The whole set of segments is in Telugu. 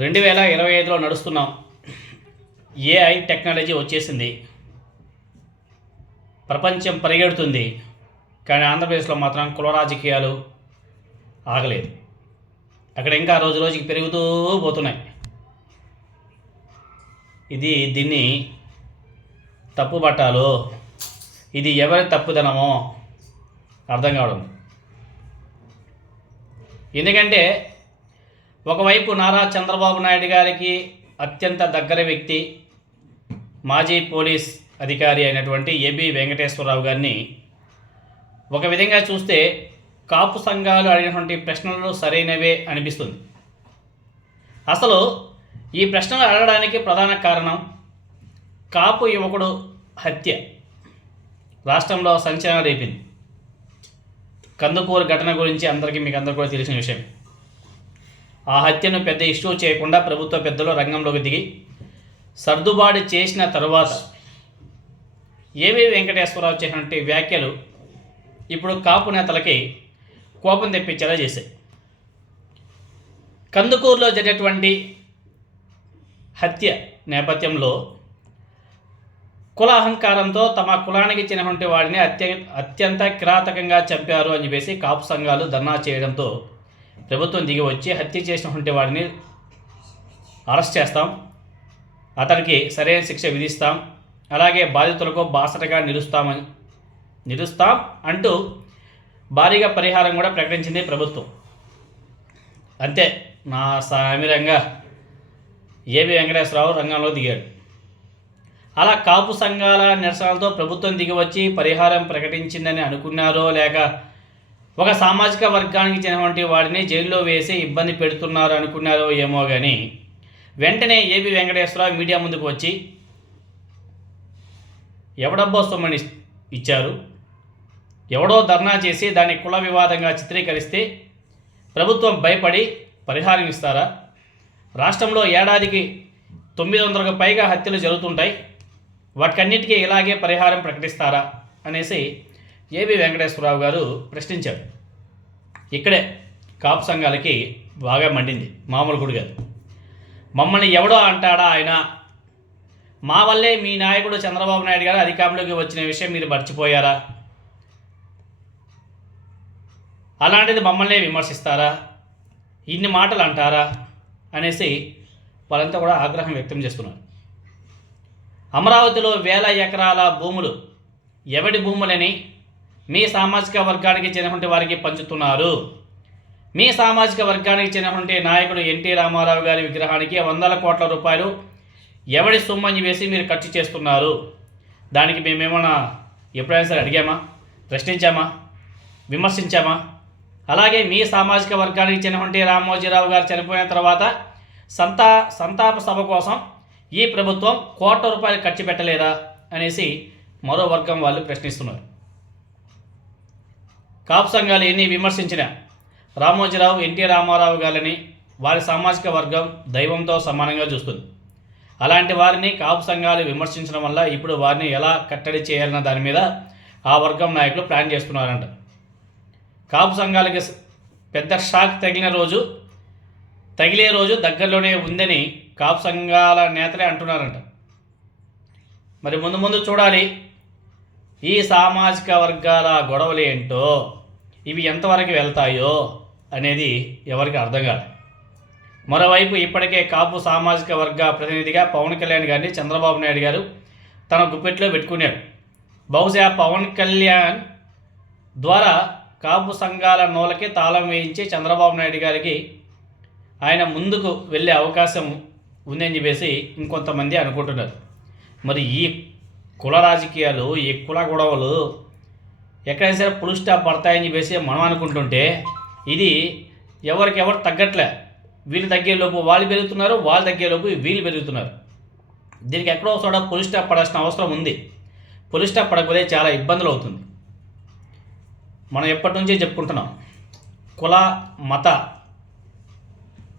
రెండు వేల ఇరవై ఐదులో నడుస్తున్నాం ఏఐ టెక్నాలజీ వచ్చేసింది. ప్రపంచం పరిగెడుతుంది. కానీ ఆంధ్రప్రదేశ్లో మాత్రం కుల రాజకీయాలు ఆగలేదు. అక్కడ ఇంకా రోజు రోజుకి పెరుగుతూ పోతున్నాయి. ఇది దీన్ని తప్పు పట్టాలో ఇది ఎవరి తప్పుదనమో అర్థం కావడం. ఎందుకంటే ఒకవైపు నారా చంద్రబాబు నాయుడు గారికి అత్యంత దగ్గర వ్యక్తి మాజీ పోలీస్ అధికారి అయినటువంటి ఏబి వెంకటేశ్వరరావు గారిని ఒక విధంగా చూస్తే కాపు సంఘాలు అడిగినటువంటి ప్రశ్నలు సరైనవే అనిపిస్తుంది. అసలు ఈ ప్రశ్నలు అడగడానికి ప్రధాన కారణం కాపు యువకుడు హత్య. రాష్ట్రంలో సంచలనం రేపింది. కందుకూరు ఘటన గురించి అందరికీ మీకు అందరికీ కూడా తెలిసిన విషయం ఆ హత్యను పెద్ద ఇష్యూ చేయకుండా ప్రభుత్వ పెద్దలు రంగంలోకి దిగి సర్దుబాటు చేసిన తరువాత ఏవి వెంకటేశ్వరరావు చేసినటువంటి వ్యాఖ్యలు ఇప్పుడు కాపు నేతలకి కోపం తెప్పించేలా చేశాయి. కందుకూరులో జరిగినటువంటి హత్య నేపథ్యంలో కుల అహంకారంతో తమ కులానికి చెందినటువంటి వాడిని అత్య అత్యంత కిరాతకంగా చంపారు అని చెప్పేసి కాపు సంఘాలు ధర్నా చేయడంతో ప్రభుత్వం దిగి వచ్చి హత్య చేసినటువంటి వాడిని అరెస్ట్ చేస్తాం. అతనికి సరైన శిక్ష విధిస్తాం. అలాగే బాధితులకు బాసటగా నిలుస్తామని నిలుస్తాం అంటూ భారీగా పరిహారం కూడా ప్రకటించింది ప్రభుత్వం. అంతే నా సామిరంగా ఏబి వెంకటేశ్వరరావు రంగంలో దిగాడు. అలా కాపు సంఘాల నిరసనలతో ప్రభుత్వం దిగివచ్చి పరిహారం ప్రకటించిందని అనుకున్నారో లేక ఒక సామాజిక వర్గానికి చెందినటువంటి వాడిని జైల్లో వేసి ఇబ్బంది పెడుతున్నారు అనుకున్నారో ఏమో కానీ వెంటనే ఏబి వెంకటేశ్వరరావు మీడియా ముందుకు వచ్చి ఎవడబ్బో సొమ్మని ఇచ్చారు? ఎవడో ధర్నా చేసి దాన్ని కుల వివాదంగా చిత్రీకరిస్తే ప్రభుత్వం భయపడి పరిహారం ఇస్తారా రాష్ట్రంలో ఏడాదికి తొమ్మిది వందలకు పైగా హత్యలు జరుగుతుంటాయి. వాటికన్నిటికీ ఇలాగే పరిహారం ప్రకటిస్తారా? అనేసి ఏబి వెంకటేశ్వరరావు గారు ప్రశ్నించారు ఇక్కడే కాపు సంఘాలకి బాగా మండింది మామూలు గుడి కాదు. మమ్మల్ని ఎవడో అంటాడా ఆయన? మా వల్లే మీ నాయకుడు చంద్రబాబు నాయుడు గారు అధికారంలోకి వచ్చిన విషయం మీరు మర్చిపోయారా? అలాంటిది మమ్మల్ని విమర్శిస్తారా? ఇన్ని మాటలు అంటారా? అనేసి వాళ్ళంతా కూడా ఆగ్రహం వ్యక్తం చేస్తున్నారు. అమరావతిలో వేల ఎకరాల భూములు ఎవడి భూములని మీ సామాజిక వర్గానికి చెందినటువంటి వారికి పంచుతున్నారు. మీ సామాజిక వర్గానికి చెందినటువంటి నాయకుడు ఎన్టీ రామారావు గారి విగ్రహానికి వందల కోట్ల రూపాయలు ఎవడి సొమ్మని వేసి మీరు ఖర్చు చేస్తున్నారు? దానికి మేమేమన్నా ఎప్పుడైనా సరే అడిగామా? ప్రశ్నించామా? విమర్శించామా? అలాగే మీ సామాజిక వర్గానికి చెందినటువంటి రామోజీరావు గారు చనిపోయిన తర్వాత సంతా సంతాప సభ కోసం ఈ ప్రభుత్వం కోట్ల రూపాయలు ఖర్చు పెట్టలేదా? అనేసి మరో వర్గం వాళ్ళు ప్రశ్నిస్తున్నారు. కాపు సంఘాలు ఎన్ని విమర్శించినా రామోజీరావు ఎన్టీ రామారావు గారిని వారి సామాజిక వర్గం దైవంతో సమానంగా చూస్తుంది. అలాంటి వారిని కాపు సంఘాలు విమర్శించడం వల్ల ఇప్పుడు వారిని ఎలా కట్టడి చేయాలన్న దాని మీద ఆ వర్గం నాయకులు ప్లాన్ చేస్తున్నారంట. కాపు సంఘాలకి పెద్ద షాక్ తగిలిన రోజు తగిలే రోజు దగ్గరలోనే ఉందని కాపు సంఘాల నేతలే అంటున్నారంట. మరి ముందు ముందు చూడాలి ఈ సామాజిక వర్గాల గొడవలు ఏంటో? ఇవి ఎంతవరకు వెళ్తాయో అనేది ఎవరికి అర్థం కాదు. మరోవైపు ఇప్పటికే కాపు సామాజిక వర్గ ప్రతినిధిగా పవన్ కళ్యాణ్ గారిని చంద్రబాబు నాయుడు గారు తన గుప్పెట్లో పెట్టుకున్నాడు బహుశా పవన్ కళ్యాణ్ ద్వారా కాపు సంఘాల నోలకి తాళం వేయించి చంద్రబాబు నాయుడు గారికి ఆయన ముందుకు వెళ్ళే అవకాశం ఉందని చెప్పేసి ఇంకొంతమంది అనుకుంటున్నారు. మరి ఈ కుల రాజకీయాలు ఈ కుల గొడవలు ఎక్కడైనా సరే పులు స్టాప్ పడతాయని చెప్పేసి మనం అనుకుంటుంటే ఇది ఎవరికెవరు తగ్గట్లే. వీళ్ళు తగ్గేలోపు వాళ్ళు పెరుగుతున్నారు వాళ్ళు తగ్గేలోపు వీళ్ళు పెరుగుతున్నారు. దీనికి ఎక్కడో చోట పులి స్టాప్ పడాల్సిన అవసరం ఉంది. పులి స్టాప్ పడకపోతే చాలా ఇబ్బందులు అవుతుంది. మనం ఎప్పటి నుంచే చెప్పుకుంటున్నాం కుల మత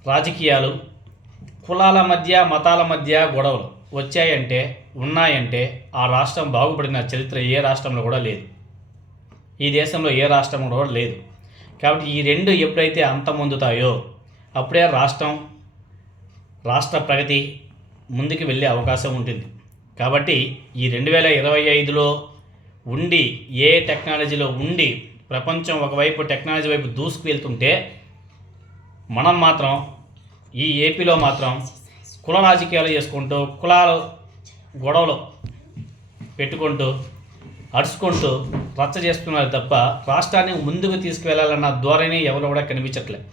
రాజకీయాలు కులాల మధ్య మతాల మధ్య గొడవలు వచ్చాయంటే ఉన్నాయంటే ఆ రాష్ట్రం బాగుపడిన చరిత్ర ఏ రాష్ట్రంలో కూడా లేదు. ఈ దేశంలో ఏ రాష్ట్రం కూడా లేదు. కాబట్టి ఈ రెండు ఎప్పుడైతే అంతమొందుతాయో అప్పుడే రాష్ట్రం రాష్ట్ర ప్రగతి ముందుకు వెళ్ళే అవకాశం ఉంటుంది. కాబట్టి ఈ రెండు వేల ఇరవై ఐదులో ఉండి ఏ టెక్నాలజీలో ఉండి ప్రపంచం ఒకవైపు టెక్నాలజీ వైపు దూసుకు వెళ్తుంటే మనం మాత్రం ఈ ఏపీలో మాత్రం కుల రాజకీయాలు చేసుకుంటూ కులాలు గొడవలు పెట్టుకుంటూ అడుచుకుంటూ రచ్చ చేస్తున్నారు తప్ప రాష్ట్రాన్ని ముందుకు తీసుకువెళ్ళాలన్న ధోరణి ఎవరు కూడా కనిపించట్లేదు